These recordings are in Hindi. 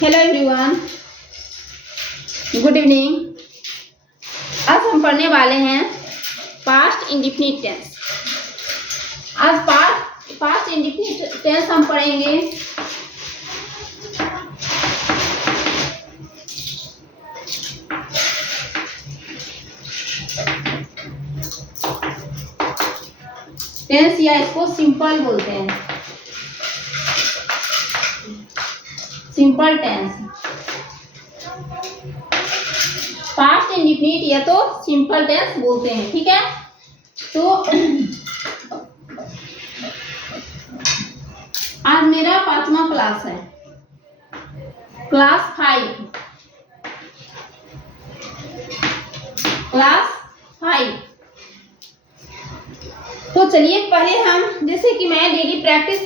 Hello everyone, good evening. आज हम पढ़ने वाले हैं पास्ट इंडेफिनिट टेंस। आज पास्ट इंडेफिनिट टेंस हम पढ़ेंगे। टेंस या इसको सिंपल बोलते हैं, सिंपल टेंस। पास्ट इंडेफिनिट या तो सिंपल टेंस बोलते हैं, ठीक है। तो आज मेरा 5वां क्लास है, क्लास 5। तो चलिए पहले हम, जैसे कि मैं डेली प्रैक्टिस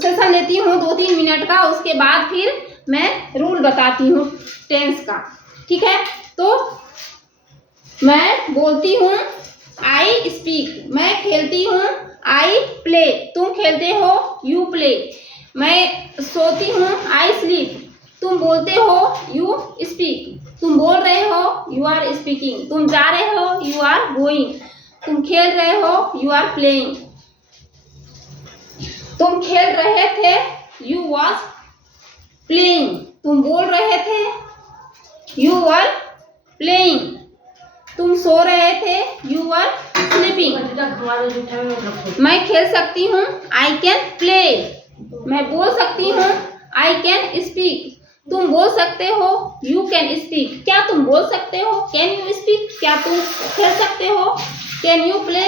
सेशन लेती हूँ 2-3 मिनट का, उसके बाद फिर मैं रूल बताती हूँ टेंस का, ठीक है। तो मैं बोलती हूँ आई स्पीक, मैं खेलती हूँ आई प्ले, तुम खेलते हो यू प्ले। मैं सोती हूँ आई स्लीप, तुम बोलते हो यू स्पीक। तुम बोल रहे हो यू आर स्पीकिंग, तुम जा रहे हो यू आर गोइंग, तुम खेल रहे हो यू आर प्लेइंग, तुम खेल रहे थे यू वाज प्लेइंग, तुम बोल रहे थे यू आर प्लेइंग, तुम सो रहे थे यू आर स्लीपिंग। मैं खेल सकती हूँ आई कैन प्ले, मैं बोल सकती हूँ आई कैन स्पीक, तुम बोल सकते हो यू कैन स्पीक। क्या तुम बोल सकते हो कैन यू स्पीक, क्या तुम खेल सकते हो कैन यू प्ले,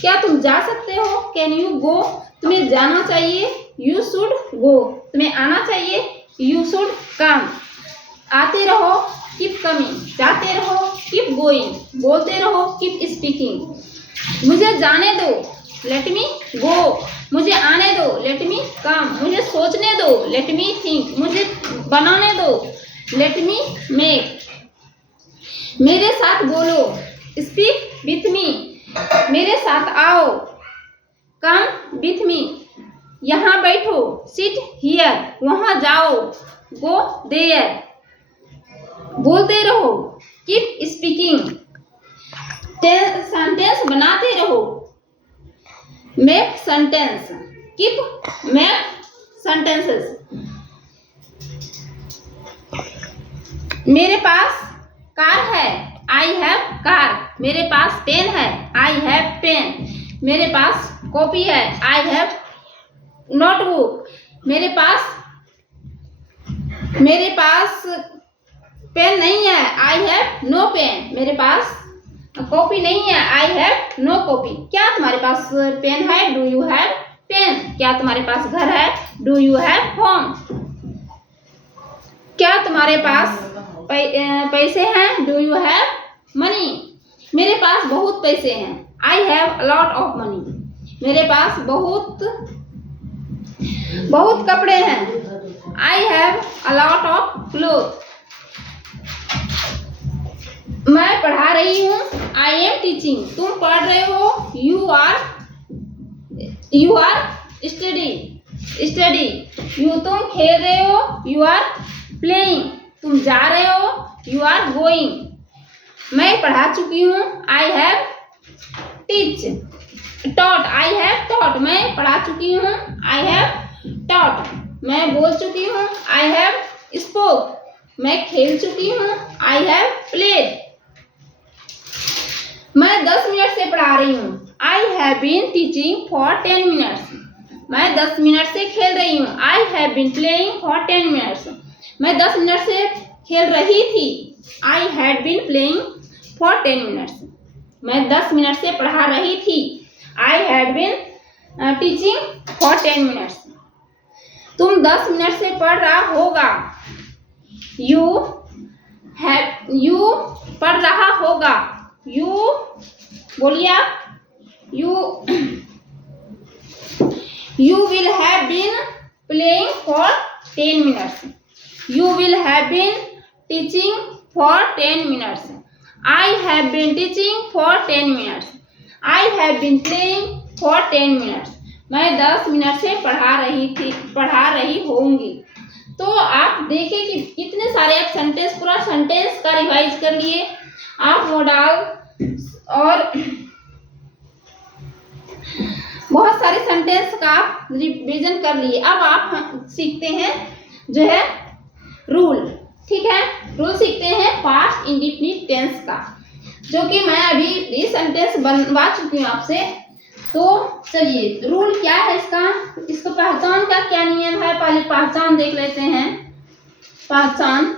क्या तुम जा सकते हो कैन यू गो, तुम्हें जाना चाहिए यू शुड गो, तुम्हें आना चाहिए यू शुड कम। आते रहो कीप कमिंग, जाते रहो कीप गोइंग, बोलते रहो कीप स्पीकिंग। मुझे जाने दो लेट मी गो, मुझे आने दो लेट मी कम, मुझे सोचने दो लेट मी थिंक, मुझे बनाने दो लेट मी मेक। मेरे साथ बोलो स्पीक विथ मी, मेरे साथ आओ कम विथ मी। यहाँ बैठो सिट हियर, वहाँ जाओ गो देयर। बोलते रहो कीप स्पीकिंग, सेंटेंस बनाते रहो make sentence, keep make sentences. मेरे पास कार है आई हैव कार, मेरे पास पेन है आई हैव पेन, मेरे पास कॉपी है आई हैव नोटबुक, मेरे पास पेन नहीं है आई हैव नो पेन, मेरे पास कॉपी नहीं है आई हैव नो कॉपी। क्या तुम्हारे पास पेन है डू यू हैव पेन, क्या तुम्हारे पास घर है डू यू हैव होम, क्या तुम्हारे पास पैसे हैं डू यू हैव मनी। मेरे पास बहुत पैसे हैं I have a lot of money, मेरे पास बहुत कपड़े हैं I have a lot of cloth. मैं पढ़ा रही हूँ आई एम टीचिंग, तुम पढ़ रहे हो यू आर स्टडी, तुम खेल रहे हो यू आर प्लेइंग, तुम जा रहे हो यू आर गोइंग। मैं पढ़ा चुकी हूँ I have taught, I have taught, मैं पढ़ा चुकी हूँ आई हैव टॉट। मैं बोल चुकी हूँ आई हैव स्पोक, मैं खेल चुकी हूँ आई हैव प्लेड। मैं 10 मिनट से पढ़ा रही हूँ I have been teaching for 10 minutes, मैं 10 मिनट से खेल रही हूँ I have been playing for 10 minutes. मैं 10 मिनट से खेल रही थी I had been playing for 10 minutes, मैं 10 मिनट से पढ़ा रही थी I had been teaching for 10 minutes. तुम 10 मिनट से पढ़ रहा होगा यू पढ़ रहा होगा, यू बोलिए आप, you will have been playing for 10 minutes, you will have been teaching for 10 minutes, I have been teaching for 10 minutes, I have been playing for 10 minutes. मैं 10 मिनट से पढ़ा रही होंगी। तो आप देखिए कि कितने सारे आप सेंटेंस, पूरा सेंटेंस का रिवाइज कर लिए आप मॉडल और बहुत सारे सेंटेंस का आप रिवीजन कर लिए। अब आप सीखते हैं जो है रूल, ठीक है, रूल सीखते हैं पास्ट इंडेफिनिट टेंस का, जो कि मैं अभी ये सेंटेंस बनवा चुकी हूँ आपसे। तो चलिए रूल क्या है इसको पहचान का क्या नियम है, पहले पहचान देख लेते हैं। पहचान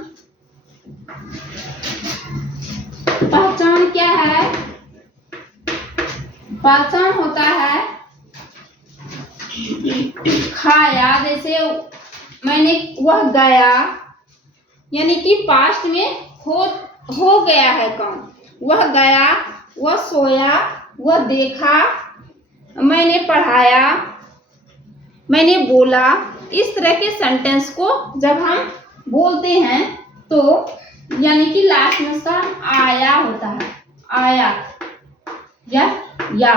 क्या है? पहचान होता है खाया, जैसे मैंने वह गया, यानी कि पास्ट में हो गया है काम। वह गया, वह सोया, वह देखा, मैंने पढ़ाया, मैंने बोला। इस तरह के सेंटेंस को जब हम बोलते हैं तो यानी कि लास्ट में उसका आया होता है, आया या।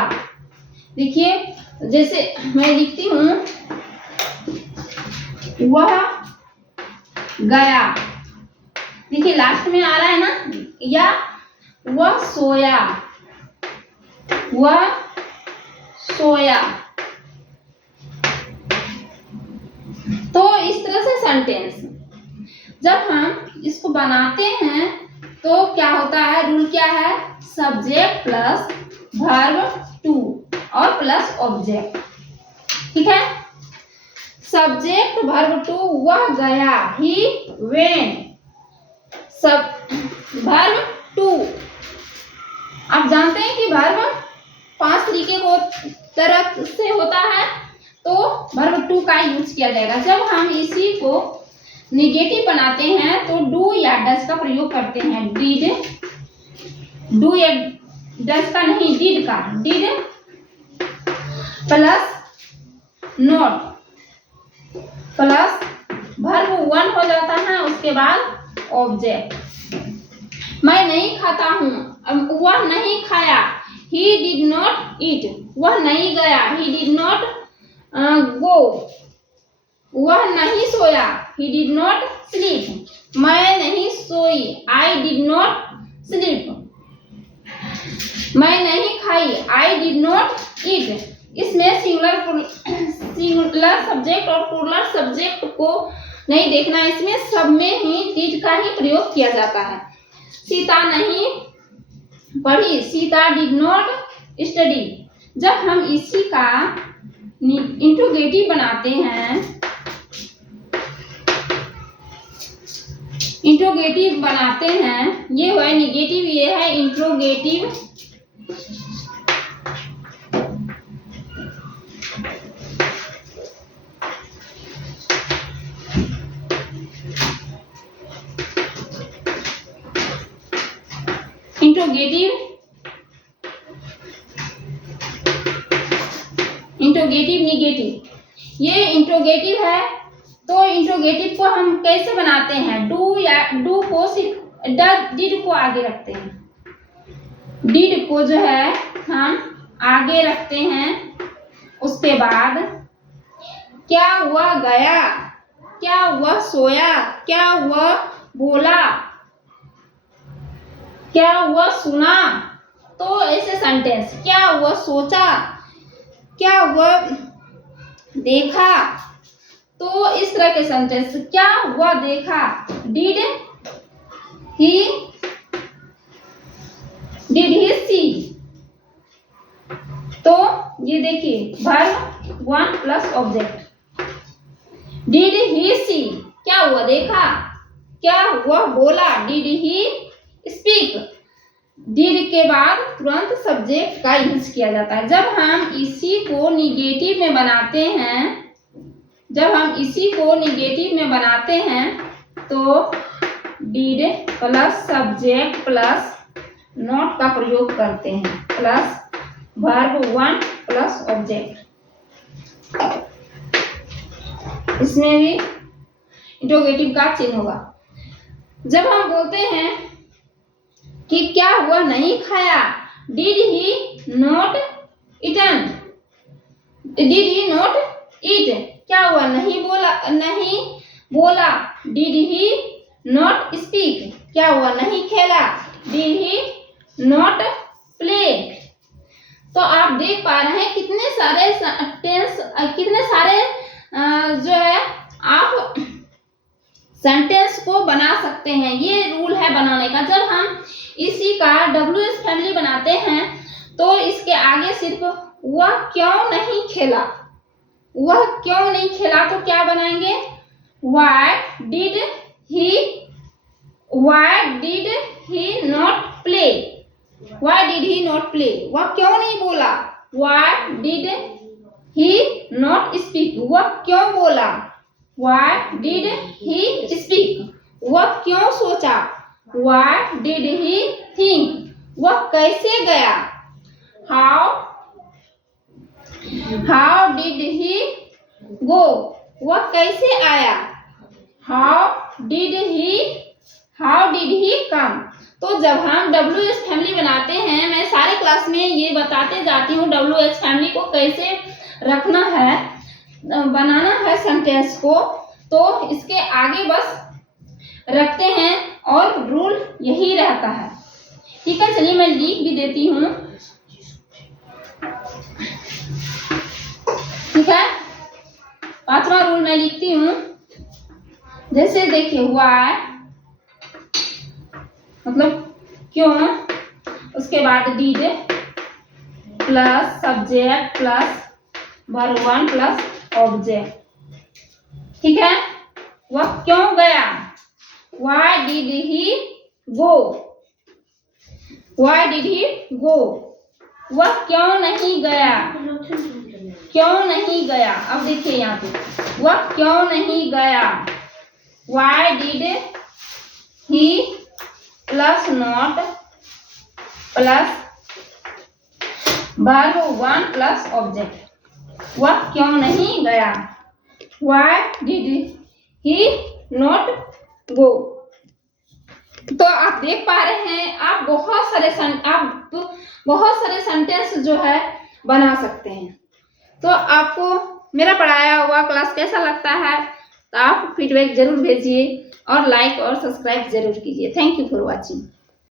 देखिए जैसे मैं लिखती हूँ वह गया, देखिए लास्ट में आ रहा है ना, या वह सोया, वह सोया। तो इस तरह से सेंटेंस जब हम इसको बनाते हैं तो क्या होता है, रूल क्या है, सब्जेक्ट प्लस वर्ब टू और प्लस ऑब्जेक्ट, ठीक है। सब्जेक्ट वर्ब टू, वह गया, ही वेंट। सब वर्ब टू, आप जानते हैं कि वर्ब 5 तरीके को तरह से होता है, तो वर्ब टू का यूज किया जाएगा। जब हम इसी को निगेटिव बनाते हैं तो डू या डज का प्रयोग करते हैं। डिड, डू या डज का नहीं, डिड का, did plus not plus verb one हो जाता है, उसके बाद ऑब्जेक्ट। मैं नहीं खाता हूँ, वह नहीं खाया, he did not eat, वह नहीं गया, he did not go, वह नहीं सोया, he did not sleep, मैं नहीं सोई, I did not sleep, मैं नहीं खाई, I did not eat। इसमें सिंगुलर सब्जेक्ट और प्लूरल सब्जेक्ट को नहीं देखना, इसमें सब में ही डिड का ही प्रयोग किया जाता है। सीता नहीं पढ़ी, सीता डिड नॉट स्टडी। जब हम इसी का इंट्रोगेटिव बनाते हैं, ये है निगेटिव, ये है इंट्रोगेटिव। इंट्रोगेटिव निगेटिव, ये इंट्रोगेटिव है। तो इंट्रोगेटिव को हम कैसे बनाते हैं, डू को डिड को आगे रखते हैं, डिड को जो है हम आगे रखते हैं। उसके बाद क्या वह गया, क्या वह सोया, क्या वह बोला, क्या वह सुना। तो ऐसे सेंटेंस, क्या वह सोचा, क्या वह देखा। तो इस तरह के सेंटेंस, क्या वह देखा, डिड ही सी। तो ये देखिए verb one plus object, did he see, क्या वह देखा, क्या वह बोला, डिड ही स्पीक। डिड के बाद तुरंत सब्जेक्ट का यूज किया जाता है। जब हम इसी को निगेटिव में बनाते हैं, तो did plus subject plus not का प्रयोग करते हैं, plus verb one plus object. इसमें भी इंट्रोगेटिव का चिन्ह होगा। जब हम बोलते हैं कि क्या वह नहीं खाया, did he not eaten, did he not eat, क्या हुआ, नहीं बोला। डिड ही नॉट स्पीक, क्या हुआ, नहीं खेला। Did he not play. तो आप देख पा रहे हैं कितने सारे जो है आप सेंटेंस को बना सकते हैं। ये रूल है बनाने का। जब हम इसी का WH फैमिली बनाते हैं तो इसके आगे सिर्फ वह क्यों नहीं खेला, तो क्या बनाएंगे, why did he not play, वह क्यों नहीं बोला। why did he not speak, वह क्यों बोला। why did he speak, वह क्यों सोचा। why did he think, वह कैसे गया। how did he go, वह कैसे आया। how did he come। तो जब हम WH फैमिली बनाते हैं, मैं सारे क्लास में ये बताते जाती हूँ WH फैमिली को कैसे रखना है, बनाना है सेंटेंस को, तो इसके आगे बस रखते हैं और रूल यही रहता है। ठीक है, चलिए मैं लिख भी देती हूँ। ठीक है, 5वां रूल मैं लिखती हूँ। जैसे देखिए, why मतलब क्यों, उसके बाद did plus subject plus verb 1 plus object. ठीक है, वह क्यों गया, why did he go, वह क्यों नहीं गया, अब देखिए यहाँ पे वह क्यों नहीं गया। why did he plus not plus verb 1 plus object, वह क्यों नहीं गया। why did he not go। तो आप देख पा रहे हैं, आप बहुत सारे सेंटेंस जो है बना सकते हैं। तो आपको मेरा पढ़ाया हुआ क्लास कैसा लगता है, तो आप फीडबैक जरूर भेजिए और लाइक और सब्सक्राइब जरूर कीजिए। Thank you for watching.